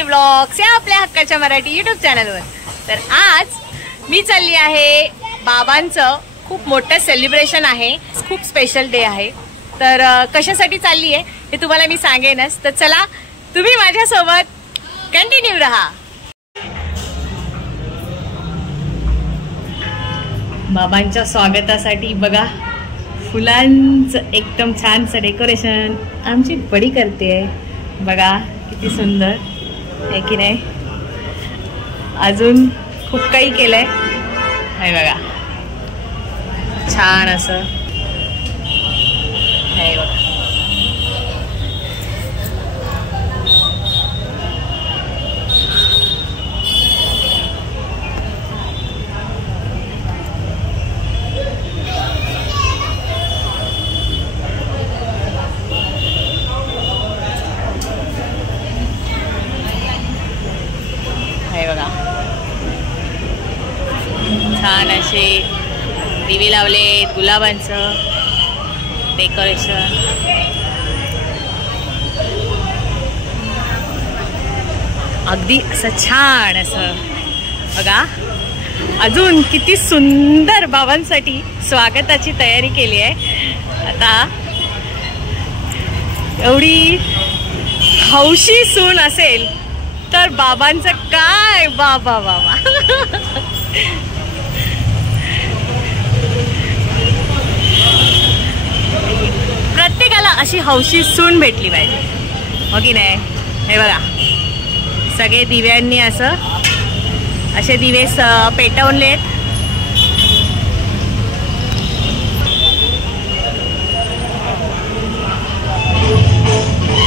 Continue vlogs या आपल्या हक्काच्या मराठी यूट्यूब चॅनलवर। तर आज मी चालली आहे, बाबांचं खूप मोठं सेलिब्रेशन आहे, खूप स्पेशल डे आहे। तर कशासाठी चालली आहे हे तुम्हाला मी सांगेनच, तर चला तुम्ही माझ्यासोबत कंटिन्यू रहा। बाबांच्या स्वागतासाठी बघा फुलांचं एकदम छानसं डेकोरेशन आमची बडी करते आहे। बघा किती सुंदर आहे की नाही, अजून खूप काही केलंय आहे बघा, छान असं आहे बघा। छान असे दिवे लावले, गुलाबांचं डेकोरेशन, अगदी असं छान असं बघा। अजून किती सुंदर बाबांसाठी स्वागताची तयारी केली आहे। आता एवढी हौशी सून असेल तर बाबांचं काय बाबा बाबा। प्रत्येकाला अशी हौशी सून भेटली पाहिजे, हो की नाही। हे बघा सगळे दिव्यांनी असं असे दिवे पेटवलेत।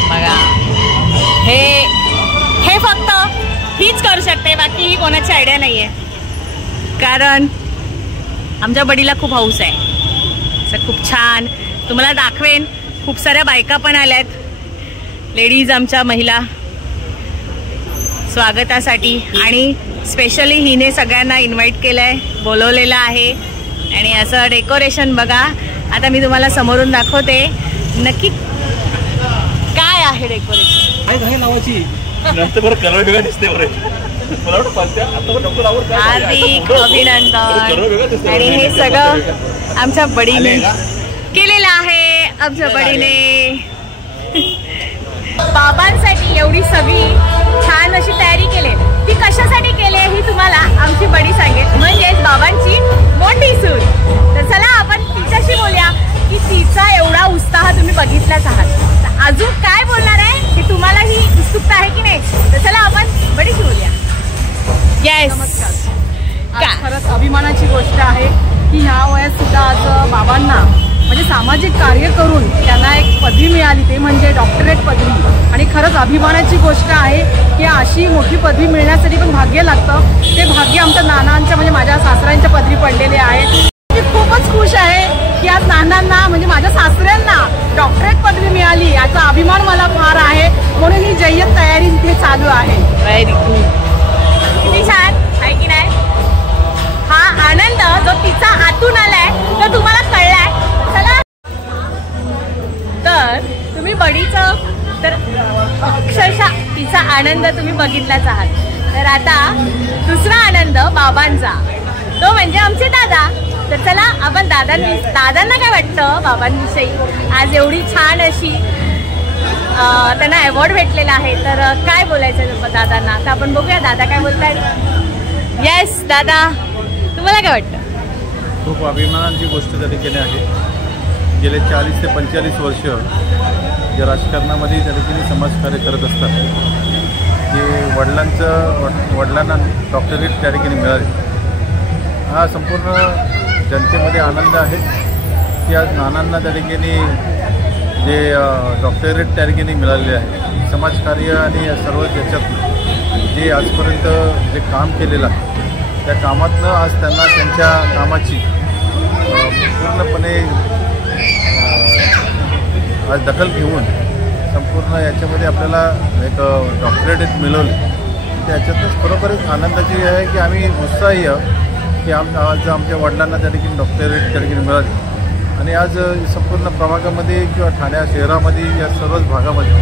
बघा हे फक्त हीच करू शकते, बाकी ही कोणाची आयडिया नाहीये, कारण आमच्या बडीला खूप हौस आहे। खूप छान तुम्हाला दाखवेन, खूप साऱ्या बायका पण आल्यात, लेडीज आमच्या महिला स्वागतासाठी, आणि स्पेशली हिने सगळ्यांना इन्व्हाइट केलंय, बोलवलेलं आहे। आणि असं डेकोरेशन बघा, आता मी तुम्हाला समोरून दाखवते नक्की काय आहे डेकोरेशन। हार्दिक अभिनंदन। आणि हे सगळं आमच्या बडीने केलेलं आहे, आमच्या बडीने बाबांसाठी एवढी सगळी छान अशी तयारी केली। ती कशासाठी केली ही तुम्हाला आमची बडी सांगेल, म्हणजेच बाबांची मोठी सून। तर चला आपण तिच्याशी बोलूया की तिचा एवढा उत्साह तुम्ही बघितलाच आहात, तर अजून काय बोलणार आहे हे तुम्हाला ही उत्सुकता आहे की नाही। तर चला आपण बडीशी बोलूया। येस, खरंच अभिमानाची गोष्ट आहे की ह्या वयात सुद्धा आज बाबांना म्हणजे सामाजिक कार्य करून त्यांना एक पदवी मिळाली, ते म्हणजे डॉक्टरेट पदवी। आणि खरंच अभिमानाची गोष्ट आहे की अशी मोठी पदवी मिळण्यासाठी पण भाग्य लागतं, ते भाग्य आमच्या नानांच्या म्हणजे माझ्या सासऱ्यांच्या पदवी पडलेले आहे। मी खूपच खुश आहे की आज नानांना म्हणजे माझ्या सासऱ्यांना डॉक्टरेट पदवी मिळाली, याचा अभिमान मला फार आहे, म्हणून ही जय्यत तयारी इथे चालू आहे। व्हेरी गुड, किती छान आहे की नाही। हा आनंद जो तिचा आतून आलाय तो तुम्हाला कळलाय। चला तर तुम्ही बडीचं तर अक्षरशः तिचा आनंद तुम्ही बघितलाच आहात। तर आता दुसरा आनंद बाबांचा, तो म्हणजे आमचे दादा। तर चला आपण दादांना काय वाटतं बाबांविषयी, आज एवढी छान अशी त्यांना अवॉर्ड भेटलेला आहे, तर काय बोलायचं दादांना, तर आपण बघूया दादा काय बोलतायत। येस दादा, तुम्हाला काय वाटतं? खूप अभिमानाची गोष्ट त्या ठिकाणी आहे। गेले 40 ते 45 वर्ष जे राजकारणामध्ये त्या ठिकाणी समाजकार्य करत असतात, जे वडिलांना डॉक्टरेट त्या ठिकाणी मिळाले, हा संपूर्ण जनतेमध्ये आनंद आहे की आज नानांना त्या ठिकाणी जे डॉक्टरेट त्या ठिकाणी मिळालेले आहे। समाजकार्य आणि सर्व याच्यात जे आजपर्यंत जे काम केलेलं आहे त्या कामातनं आज त्यांना त्यांच्या कामाची पूर्णपणे आज दखल घेऊन संपूर्ण याच्यामध्ये आपल्याला एक डॉक्टरेट मिळवले। त्याच्यातच खरोखरच आनंदाची आहे की आम्ही उत्साही आहोत की आज आमच्या वडिलांना त्या ठिकाणी डॉक्टरेट त्या ठिकाणी मिळाली। आणि आज संपूर्ण प्रभागामध्ये किंवा ठाणे शहरामध्ये या सर्वच भागामध्ये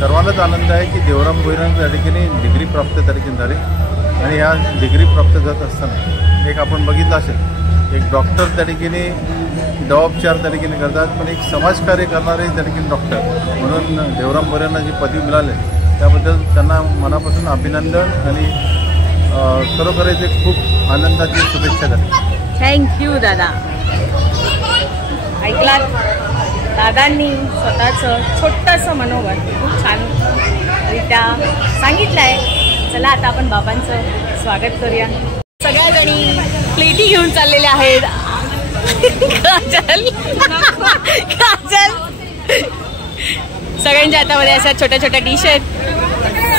सर्वांनाच आनंद आहे की देवराम भोईरांना त्या ठिकाणी डिग्री प्राप्त त्या ठिकाणी झाली आणि ह्या डिग्री प्राप्त जात असताना एक आपण बघितलं असेल एक डॉक्टर त्या ठिकाणी दवापचार त्या ठिकाणी करतात, पण एक समाजकार्य करणारे त्या ठिकाणी डॉक्टर म्हणून देवराम भोईरांना जी पदवी मिळाली त्याबद्दल त्यांना मनापासून अभिनंदन आणि खरोखरच एक खूप आनंदाची शुभेच्छा करते. थँक्यू दादा. ऐकलात दादांनी स्वतःचं छोटंसं मनोगत खूप छानरित्या सांगितलं आहे. चला आता आपण बाबांचं स्वागत करूया. सगळ्या जणी प्लेटी घेऊन चाललेल्या आहेत. काजल काजल सगळ्यांच्या हातामध्ये अशा छोट्या छोट्या डिश आहेत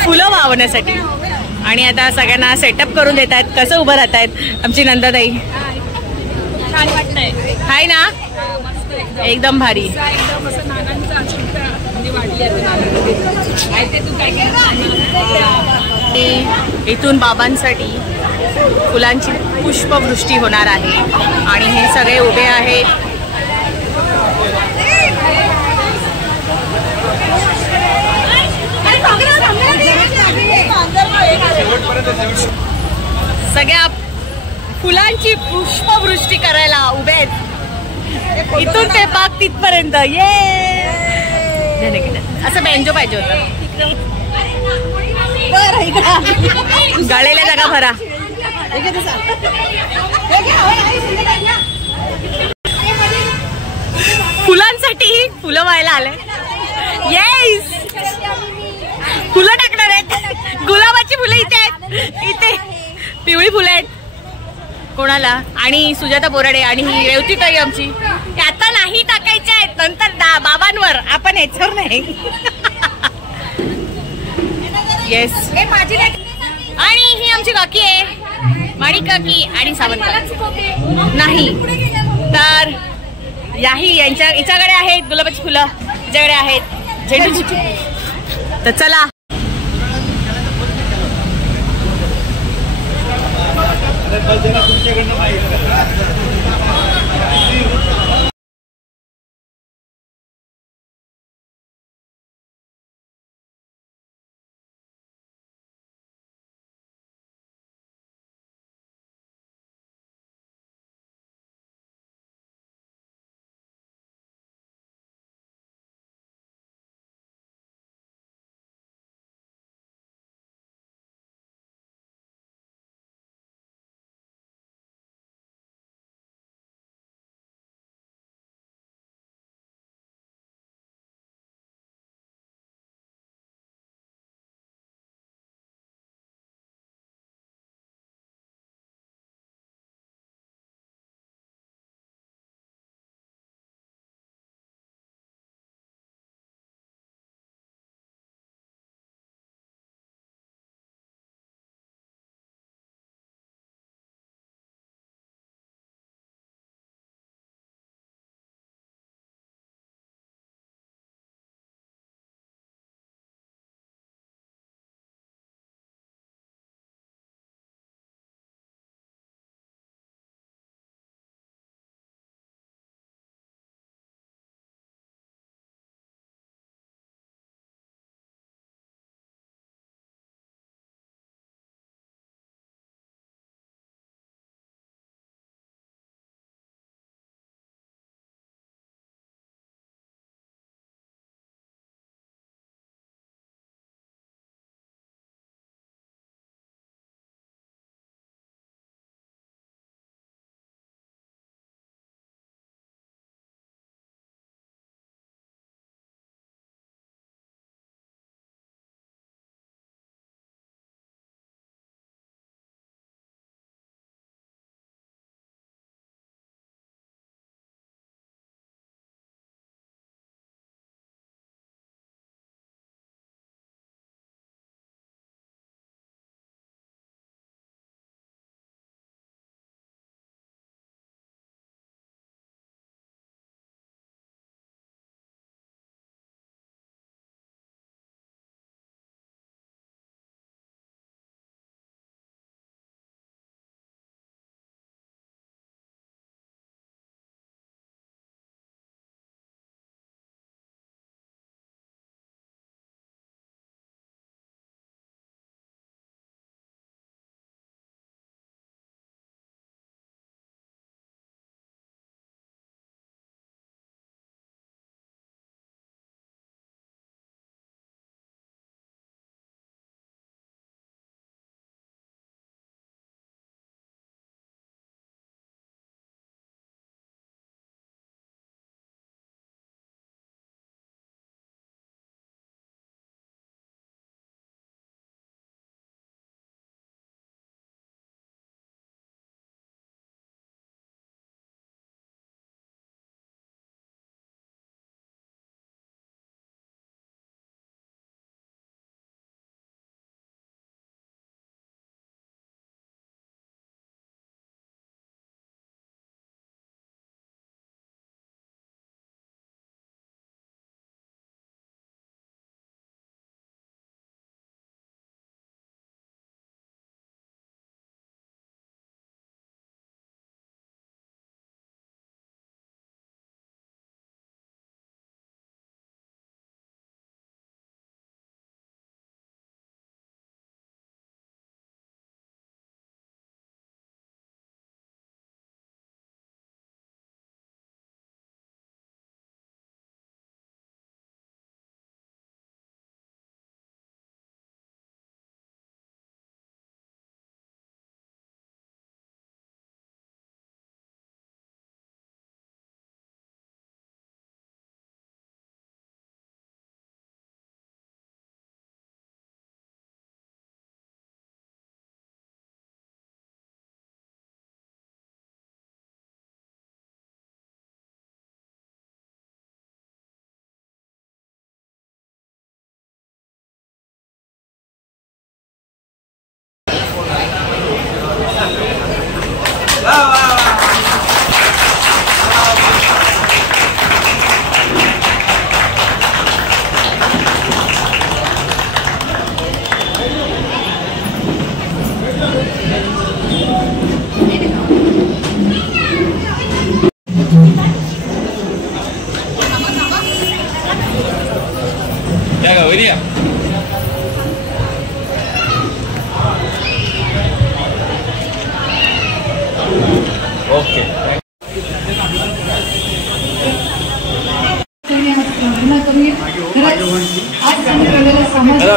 फुलं वाहवण्यासाठी. आणि आता सगळ्यांना सेटअप करून देत आहेत. कसं उभं राहत आहेत आमची नंदाताई. छान वाटतंय. हाय ना, एकदम भारी. इथून बाबांसाठी फुलांची पुष्पवृष्टी होणार आहे आणि हे सगळे उभे आहेत. सगळ्या फुलांची पुष्पवृष्टी करायला उभे आहेत. इथून ते बाग तिथपर्यंत. ये असं बँजो पाहिजे होतं. गळेल्या जागा भरा. फुलांसाठी फुलं व्हायला आले. येस, फुलं टाकणार आहेत. गुलाबाची फुलं इथे आहेत. इथे पिवळी फुलं आहेत कोणाला. आणि सुजाता बोराडे आणि ही रेवतीताई आमची आता नाही टाकायच्या आहेत, नंतर बाबांवर. आपण ह्याच्यावर नाही. येस. आणि ही आमची काकी आहे, माणिक काकी आणि सावंत नाही. तर याही हिच्याकडे आहेत गुलाबाची फुलं, हिच्याकडे आहेत झेंडूची. तर चला.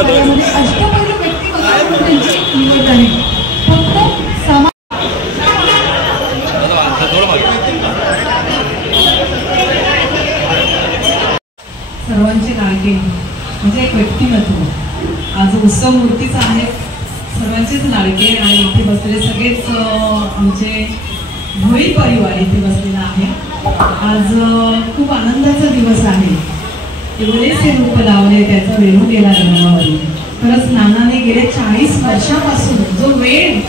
कार्यामध्ये अष्टपैलू व्यक्तिमत्व म्हणून त्यांची निवड झाली. फक्त समाज सर्वांचे लाडके म्हणजे एक व्यक्तिमत्व. आज उत्सव मूर्तीच आहे, सर्वांचेच लाडके. आणि इथे बसलेले सगळेच आमचे भोई परिवार इथे बसलेला आहे. आज खूप आनंदाचा दिवस आहे. एवढेचे रूप लावले त्याचा वेरू गेला रंगावरून. खरंच नानाने गेले 40 वर्षापासून जो वेळ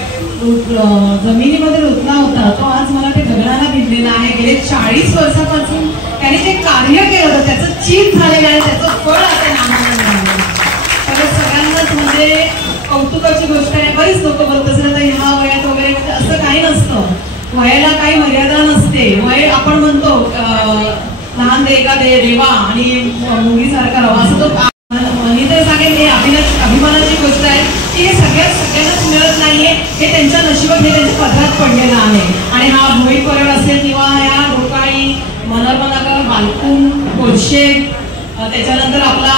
जमिनीमध्ये रुतला होता तो आज मला ते गगनाला भिडलेला आहे. गेले 40 वर्षापासून त्याने जे कार्य केलं होतं त्याचं चीज झालेलं आहे, त्याचं फळ आता नानाला मिळालं. खरंच सगळ्यांनाच म्हणजे कौतुकाची गोष्ट आहे. बरीच लोक बोलत असेल तर ह्या वयात वगैरे असं काही नसतं. वयाला काही मर्यादा नसते. वय आपण म्हणतो लहान देगा देवा आणि मुंगीसारखा रवा असं तो. मी तर सांगेन हे अभिमानाची गोष्ट आहे की हे सगळ्यांनाच मिळत नाहीये. हे त्यांच्या नशिबात, हे त्यांच्या पदरात पडलेलं आहे. आणि हा भोई परिवार असेल किंवा ह्या डोकाळी मनोरमनगर बालकूम कोळशे त्याच्यानंतर आपला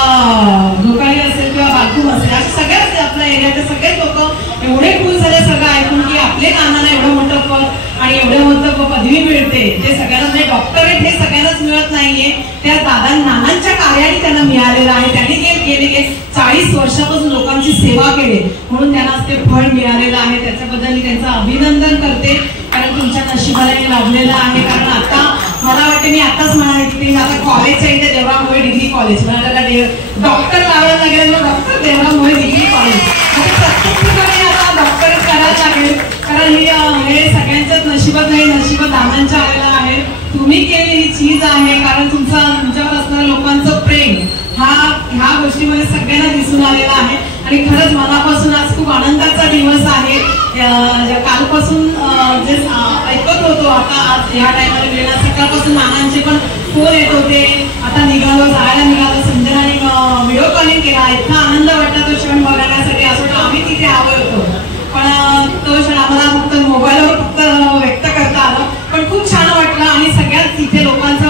डोकाळी असेल किंवा बालकूम असेल असे सगळ्याच आपल्या एरियाचे सगळेच लोक एवढे खुश झाले सगळं ऐकून की आपले नानांना एवढं मोठं पद आणि एवढं मोठं पदवी मिळते. ते सगळ्यांना म्हणजे डॉक्टरेट हे सगळ्यांनाच मिळत नाहीये. त्या दादा नानांच्या कार्याने त्यांना मिळालेलं आहे. त्यांनी गेले 40 वर्षापासून लोकांची सेवा केली म्हणून त्यांना ते फळ मिळालेलं आहे. त्याच्याबद्दल मी त्यांचं अभिनंदन करते. कारण तुमच्या नशिबाला हे लाभलेलं आहे. कारण आता मला वाटते मी आताच म्हणाले की आता कॉलेजच्या इथे देवराम मोरे डिग्री कॉलेज मला त्याला डॉक्टर लावायला लागेल. Doctor Devram More degree college प्रत्येक ठिकाणी आता डॉक्टर करायला लागेल. कारण हे सगळ्यांच्याच नशिबात नाही, नशिबात दानांच्या आलेलं आहे. तुम्ही केलेली ही चीज आहे. कारण तुमच्यावर असणारं लोकांचं प्रेम ह्या गोष्टीमध्ये सगळ्यांना दिसून आलेला आहे. आणि खरंच मनापासून आज खूप आनंदाचा दिवस आहे. कालपासून जे ऐकत होतो आता आज या टायमाला वेळेला सकाळपासून नानांचे पण फोन येत होते. आता जायला निघालो. संजनाने व्हिडिओ कॉलिंग केला. इतका आनंद वाटला तो क्षण बघण्यासाठी. असं आम्ही तिथे हवं होतो पण तो क्षण आम्हाला फक्त मोबाईलवर फक्त व्यक्त करता आलं. पण खूप छान वाटलं. आणि सगळ्यात तिथे लोकांचं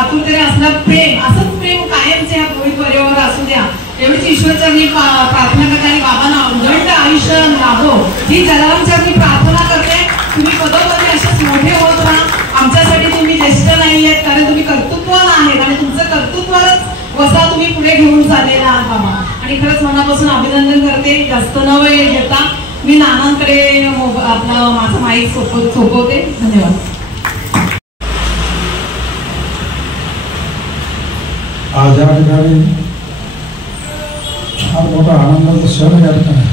आतुरतेने असणारं प्रेम, असंच प्रेम कायमचे ह्या भोई परिवारावर असू द्या एवढीच ईश्वरचरणी प्रार्थना करते. आणि बाबांना उदंड आयुष्य लाभो ही जलारामचरणी प्रार्थना करते. तुम्ही पदोपदी असेच मोठे होत राहा. आमच्यासाठी तुम्ही ज्येष्ठ नाही आहेत कारण तुम्ही कर्तृत्वान आहेत आणि तुमचं कर्तृत्वाच वसा तुम्ही पुढे घेऊन चाललेला आहात बाबा. आणि खरंच मनापासून अभिनंदन करते. जास्त न वेळ घेता मी नानांकडे आपला माझा माईक सोपवते. धन्यवाद. आज या ठिकाणी फार मोठा आनंदाचा क्षण या ठिकाणी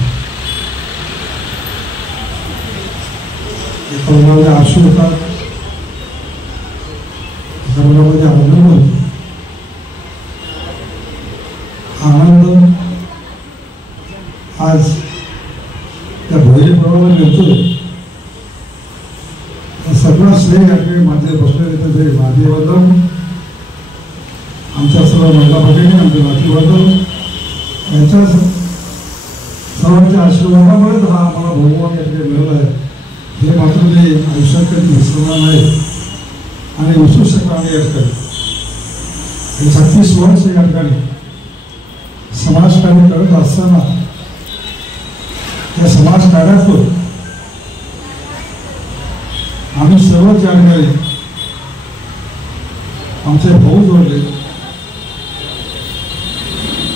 एका आशू होतात, जगण्यामध्ये आनंद होतो. आनंद आज त्या भोई प्रमाणे मिळतोय. सगळं श्रेय या ठिकाणी माझे बसलेले ते माझे बद्दल आमच्या सर्व महिला भगिनी आमच्या नातीबद्दल यांच्या सर्वांच्या आशीर्वादामुळेच हा आम्हाला भगवान या ठिकाणी मिळाला आहे. हे मात्र मी आयुष्यात कधी विसरणार नाही आणि विसरू शकणार नाही. या ठिकाणी हे 36 वर्ष या ठिकाणी समाजकार्य करत असताना त्या समाजकार्यातून आम्ही सर्वच या ठिकाणी आमचे भाऊ जोडले,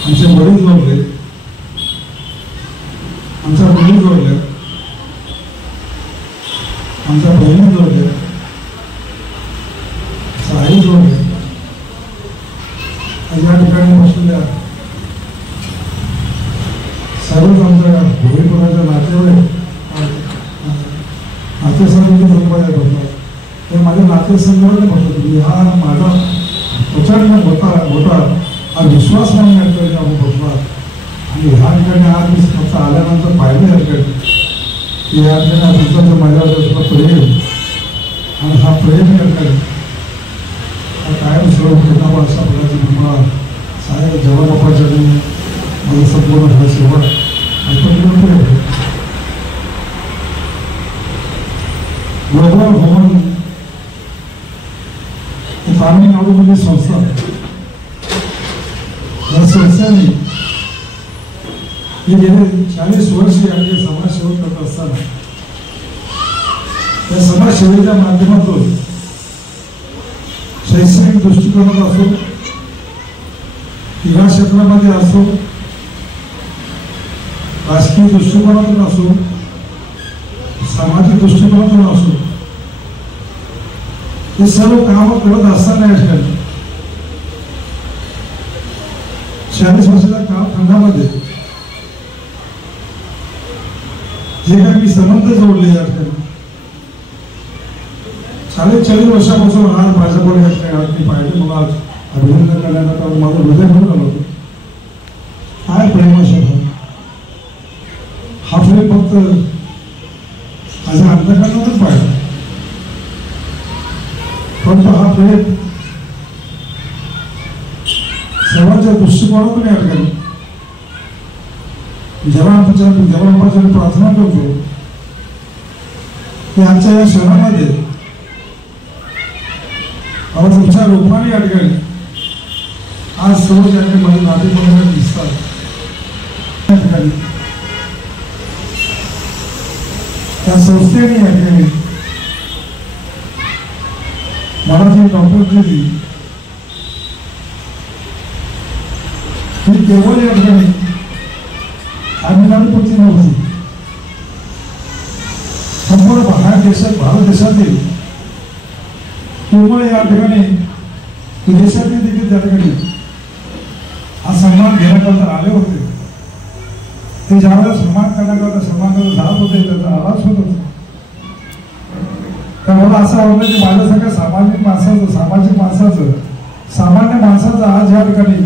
आमचे वडील जोडले, आमच्या मुली जोडल्या, आमच्या बहिणी जोडल्या, आई जोडले. या ठिकाणी बसलेल्या सर्वच आमच्या भोईपुराच्या नातेवाईक नातेसंघाचे संपादक होतात. ते माझ्या नातेसंघाने म्हणतो मी हा माझा प्रचंड मोठा हा विश्वास म्हणून या ठिकाणी आपण बसला. आणि ह्या ठिकाणी आज मी फक्त आल्यानंतर पाहिलं या ठिकाणी की या ठिकाणी तुमचं माझ्यावर प्रेम आणि हा प्रेम या ठिकाणी कायम सर्व मोठा अशा प्रकारची तुम्हाला साहेब जवाबापाच्या माझं संपूर्ण हा सेवा ऐकून ग्लोबल भवन तामिळनाडूमध्ये संस्था या संस्थेने हे गेले 40 वर्ष यांनी समाजसेवा करत असताना त्या समाजसेवेच्या माध्यमातून शैक्षणिक दृष्टिकोनात असो, क्रीडा क्षेत्रामध्ये असो, राजकीय दृष्टिकोनातून असो, सामाजिक दृष्टिकोनातून असो, हे सर्व कामं करत असताना या ठिकाणी 40 वर्षाच्या कालखंडामध्ये जे काही मी संबंध जोडले या ठिकाणी 40 वर्षापासून आज भाजपवर या ठिकाणी पाहिजे. मला आज अभिनंदन करण्याचा माझं हृदय म्हणून आलं होतं. काय प्रेमाशा हा प्रेम फक्त माझ्या अंतकरणातच पाहिजे, परंतु हा प्रेम सर्वांच्या दृष्टिकोनातून या ठिकाणी जवाबापासून प्रार्थना करतो की आजच्या या शहरामध्ये आवाज विचार रूपाने या ठिकाणी आज सर्व या ठिकाणी माझे नातेवाईक दिसतात. त्या ठिकाणी त्या संस्थेने या ठिकाणी मला जी डॉक्टर दिली ती केवळ या ठिकाणी आम्ही नव्हती, संपूर्ण भारत देशातील केवळ या ठिकाणी देशातील देखील त्या ठिकाणी हा सन्मान घेण्याकरता आले होते. ते ज्यावेळेला सन्मान करण्याकरता सन्मान जात होते त्याचा आवाज होत होता. तर मला असं वाटलं की माझ्यासारख्या सामाजिक माणसाचं सामान्य माणसाचं आज या ठिकाणी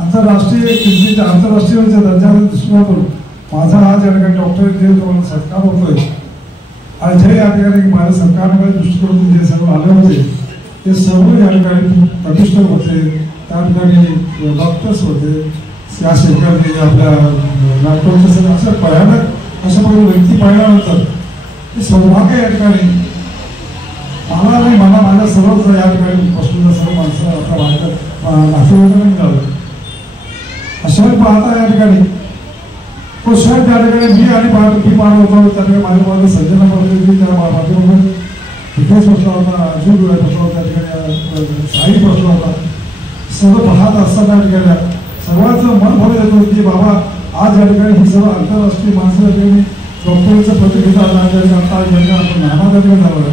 आंतरराष्ट्रीय किमतीच्या आंतरराष्ट्रीय दर्जाच्या दृष्टिकोनातून माझा आज या ठिकाणी डॉक्टरेट जे तुम्हाला सत्कार होतोय आणि जे या ठिकाणी माझ्या सरकारकडे दृष्टिकोनातून जे सर्व आले होते ते सर्व या ठिकाणी प्रतिष्ठित होते. त्या ठिकाणी डॉक्टर्स होते, त्या शेतकरी आपल्या डॉक्टरचे असं भयानक अशा प्रकारे व्यक्ती पाहिल्यानंतर ते सौभाग्य या ठिकाणी मला नाही मला माझ्या सर्वच या ठिकाणी बसलेल्या सर्व माणसं आता माझ्या नातेवाईकांना मिळालं. अशा पाहता या ठिकाणी तो शहर त्या ठिकाणी मी पाहत होतो. त्या ठिकाणी माझ्या माझं संजना पडले त्या माध्यमातून विकास बसला होता, अर्जुन डोळे बसला होता, त्या ठिकाणी साई बसला होता. सर्व पाहत असताना या ठिकाणी सर्वांचं मन भरून येत होतं की बाबा आज या ठिकाणी ही सर्व आंतरराष्ट्रीय माणसं या ठिकाणी डॉक्टरचं प्रतिनिधी आता नाना त्या ठिकाणी झालं.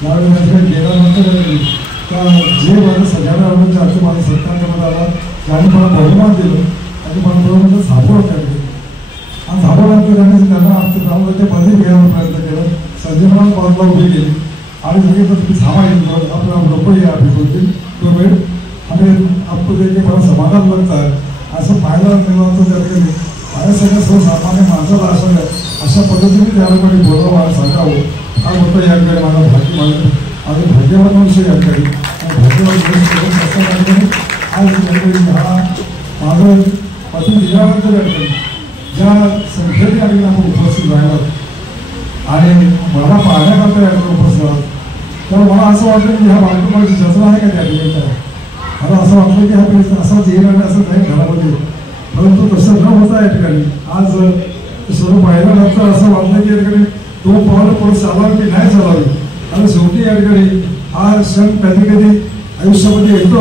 त्यावेळी त्या ठिकाणी गेल्यानंतर त्या जे माझं सगळ्यांना आवडून आजचं माझं सरकारमध्ये आला त्यांनी मला बहुमान दिलं आणि मला बरोबर झापवलं त्या ठिकाणी आणि झापवल्यानंतर त्यांना आमचं ग्रामपंचायत ते पदवी घेण्याचा प्रयत्न केला. संजयमान पदला उभी केली आणि सांगितलं तुम्ही थांबा येईल आपला रुपये या भेटून तो वेळ आम्ही आपण ते मला समाधान लगता असं पाहायला मिळालं त्या ठिकाणी माझ्या सगळ्या सर्वसामान्य माणसाला अशा पद्धतीने त्या ठिकाणी बोलावं आणि सांगावं हा मोठं या ठिकाणी माझा माझं भाग्यवान विषय या ठिकाणी भाग्यवान आज हा माझं पती दिल्यानंतर या ठिकाणी ज्या संख्येने या ठिकाणी आपण उपस्थित राहिला आणि मला पाहण्याकरता या ठिकाणी उपस्थित राहत तर मला असं वाटलं की ह्या बालकुमारीची जत्रा आहे का त्या ठिकाणी. मला असं वाटलं की हा पैसा असाच येईल आणि असं नाही घरामध्ये, परंतु तसं न होता या ठिकाणी आज सर्व पाहिल्यानंतर असं वाटलं की या ठिकाणी तो पावलं पुढे चालावी की नाही चालावी. कारण शेवटी या ठिकाणी हा सण कधी कधी आयुष्यामध्ये येतो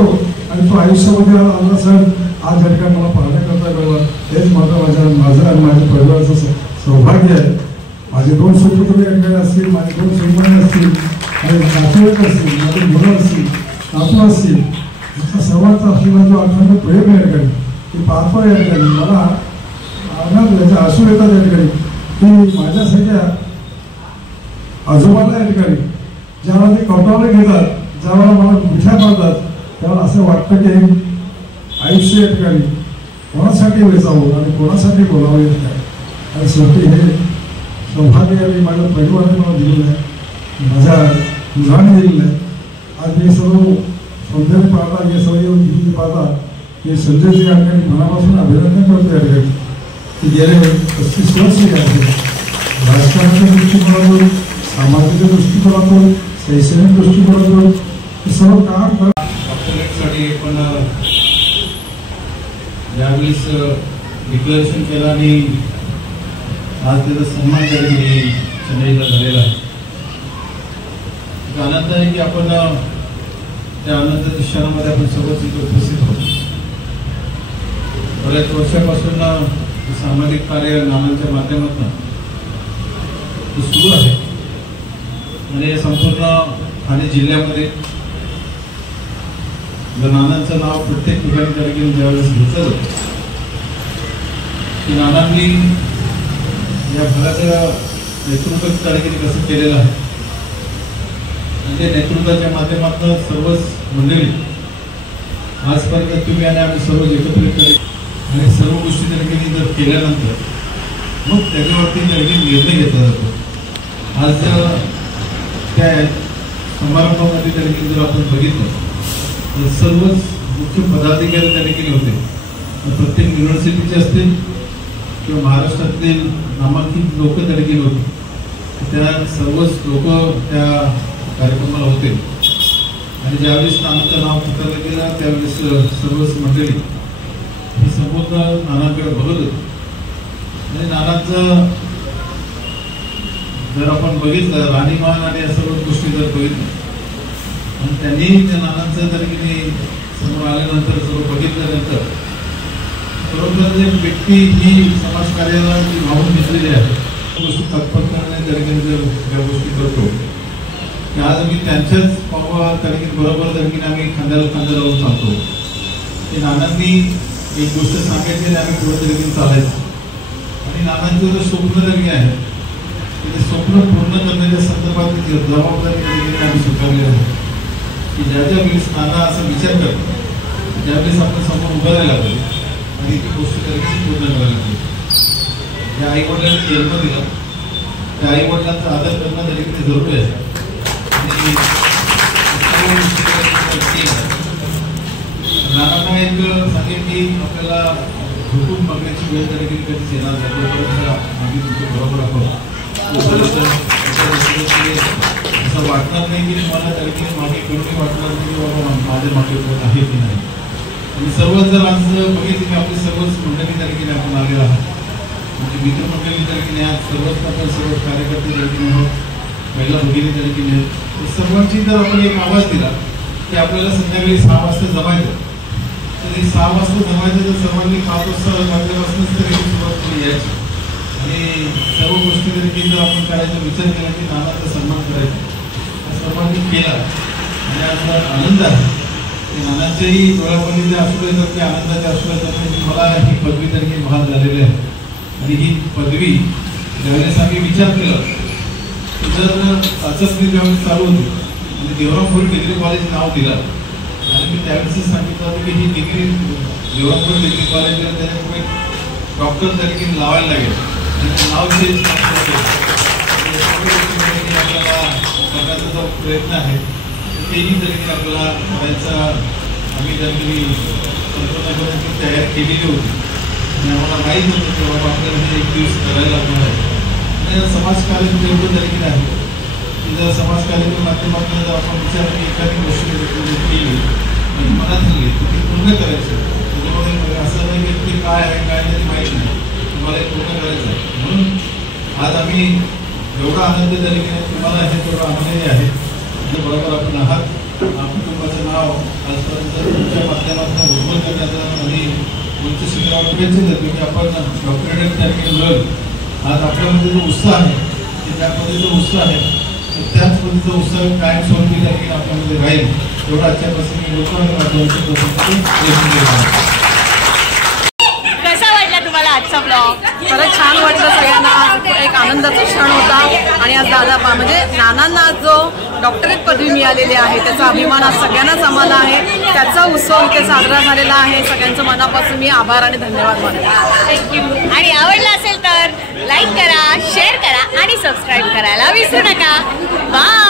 आणि तो आयुष्यामध्ये आला सण आज या ठिकाणी मला पाहण्याकरता मिळाला. हेच माझं आणि माझ्या परिवाराचं सौभाग्य आहे. माझे 2 सुपुत्र या ठिकाणी असतील, माझे 2 सुनबाई असतील, माझे नातेवाईक असतील, माझे मुलं असतील, नातू असतील, सर्वांचा असलेला जो अखंड प्रेम या ठिकाणी ते पाहतो या ठिकाणी मला आनंद याचा आसू येतात या ठिकाणी की माझ्यासारख्या आजोबाला या ठिकाणी ज्यावेळेला ते कवटावले घेतात, ज्यावेळेला मला मिठ्या पाडतात त्यावेळेला असं वाटतं की आयुष्य या ठिकाणी कोणासाठी वेचावं आणि कोणासाठी बोलावं या ठिकाणी. आणि शेवटी हे सौभाग्य यांनी माझ्या परिवाराने मला दिलेलं आहे, माझ्या मुलाने दिलेलं आहे. आज हे सर्व सौंदर्य पाहता हे सर्व पाहता हे संजयजी या ठिकाणी मनापासून अभिनंदन करतो या ठिकाणी की गेले 35 वर्ष या ठिकाणी राजकारणाच्या दृष्टिकोनातून, सामाजिक दृष्टिकोनातून, शैक्षणिक दृष्टिकोनातून हे सर्व काम करण्यासाठी पण ज्यावेळेस डिक्लेरेशन केलं आणि आज त्याचा सन्मान तरी चेन्नईला झालेला आहे. आनंद आहे की आपण त्या आनंदाच्या क्षणामध्ये आपण सर्वच इथे उपस्थित होतो. बऱ्याच वर्षापासून सामाजिक कार्य नानांच्या माध्यमातून सुरू आहे आणि संपूर्ण ठाणे जिल्ह्यामध्ये नानांचं नाव प्रत्येक ठिकाणी तरीके ज्यावेळेस घेतलं जातं की नानांनी या भागाचं नेतृत्व तरीके कसं केलेलं आहे आणि त्या नेतृत्वाच्या माध्यमातून सर्वच मंडळी आजपर्यंत तुम्ही आणि आम्ही सर्व एकत्रित आणि सर्व गोष्टी तरीके जर केल्यानंतर मग त्याच्यावरती तरीके निर्णय घेतला जातो. आज त्या समारंभामध्ये तरीके जर आपण बघितलं तर सर्वच मुख्य पदाधिकारी त्या ठिकाणी होते. प्रत्येक युनिव्हर्सिटीचे असतील किंवा महाराष्ट्रातील नामांकित लोक त्या ठिकाणी होते. त्या सर्वच लोक त्या कार्यक्रमाला होते आणि ज्यावेळेस नानांचं नाव पुकारलं गेलं त्यावेळेस सर्वच मंडळी ही संपूर्ण नानांकडे बघत होती आणि नानांचं जर आपण बघितलं राहणीमान आणि या सर्व गोष्टी जर बघितल्या आणि त्यांनी त्या नानांचं तरीके समोर आल्यानंतर सर्व बघितल्यानंतर बरोबर एक व्यक्ती ही समाजकार्याला जी वाहून घेतलेली आहे गोष्टी तत्परपणे तरीके जर या गोष्टी करतो की आज आम्ही त्यांच्याच तरीके बरोबर तरीके आम्ही खांद्याला खांदा लावून चालतो की नानांनी एक गोष्ट सांगायची आणि आम्ही पुढे तरीके चालायचं आणि नानांचं जर स्वप्न तरीके आहे ते स्वप्न पूर्ण करण्याच्या संदर्भात जबाबदारी आम्ही स्वीकारली आहे की ज्या ज्या वेळेस नाना असा विचार करतो ज्यावेळेस आपण समोर उभं राहायला पाहिजे आणि ती गोष्ट तरीके पूर्ण करायला पाहिजे. ज्या आईवडिलांनी जन्म दिला त्या आईवडिलांचा आदर करणं तरीके जरुरी आहे आणि नानांना एक सांगेल की आपल्याला हुकूम मागण्याची वेळ तरीके कधीच येणार नाही. आम्ही तुमच्या बरोबर आहोत असं वाटणार नाही की तुम्हाला तरीके मागे कोणी वाटणार नाही की बाबा माझ्या मागे कोण आहे की नाही. आणि सर्वच जर आज बघितली की आपली सर्वच मंडळी तरीके आपण आलेलो आहोत म्हणजे मित्रमंडळी तरीके आज सर्वच आपण सर्व कार्यकर्ते तरीके आहोत महिला भगिनी तरीके सर्वांची जर आपण एक आवाज दिला की आपल्याला संध्याकाळी 6 वाजता जमायचं तर 6 वाजता जमायचं तर सर्वांनी 5 वाजता वाजल्यापासूनच तरी सुरुवात केली यायची आणि सर्व गोष्टी तरीके जर आपण करायचा विचार केला की नानाचा सन्मान करायचा सर्वांनी केला आणि आज आनंद आहे की नानांच्याही डोळ्यामध्ये जे असू येतात की आनंदाचे असू येतात मला ही पदवी तरीके महान झालेली आहे आणि ही पदवी ज्यावेळेस आम्ही विचार केला की जर चाचपणी ज्यावेळेस चालू होती आणि देवरामपूर डिग्री कॉलेज नाव दिलं आणि मी त्यावेळेस सांगितलं होतं की ही डिग्री देवरामपूर डिग्री कॉलेजला त्याच्यामुळे डॉक्टर तरीके लावायला लागेल आणि नाव चेंज आपल्याला करण्याचा जो प्रयत्न आहे तेही तरीके आपल्याला करायचा आम्ही तरीके संपूर्णपणे तयार केलेली होती आणि आम्हाला माहीत होतं की बाबा आपल्याला हे एक दिवस करायला लागणार आहे आणि समाजकार्य एवढं तरीके आहे की जर समाजकार्याच्या माध्यमातून जर आपण विचार की एखादी गोष्ट केली आणि मनात झाली तर ती पूर्ण करायची. त्याच्यामध्ये असं नाही की ते काय आहे काय तरी माहीत नाही तुम्हाला हे पूर्ण करायचं आहे. म्हणून आज आम्ही एवढा आनंद तरीके तुम्हाला हे तेवढा आनंदही आहे बरोबर आपण आहात. कुटुंबाचं नाव आजपर्यंत तुमच्या माध्यमातून उज्ज्वल करण्याचा आणि उच्च शिक्षणावर शुभेच्छा देतो की आपण डॉक्टरेट तरीके मिळवलं. आज आपल्यामध्ये जो उत्साह आहे की त्यामध्ये जो उत्साह आहे त्याच पद्धतीचा उत्साह कायमस्वरूपी तरीके आपल्यामध्ये राहील एवढा आजच्या प्रसंगी कसा वाटला तुम्हाला आजचा ब्लॉग? खरंच छान वाटलं सगळ्यांना. एक आनंदाचा क्षण होता आणि आज दादा म्हणजे नानांना आज जो डॉक्टरेट पदवी मिळालेली आहे त्याचा अभिमान आज सगळ्यांनाच आम्हाला आहे. त्याचा उत्सव इथे साजरा झालेला आहे. सगळ्यांचं मनापासून मी आभार आणि धन्यवाद मानते. थँक्यू. आणि आवडला असेल तर लाईक करा, शेअर करा आणि सबस्क्राईब करायला विसरू नका. बाय.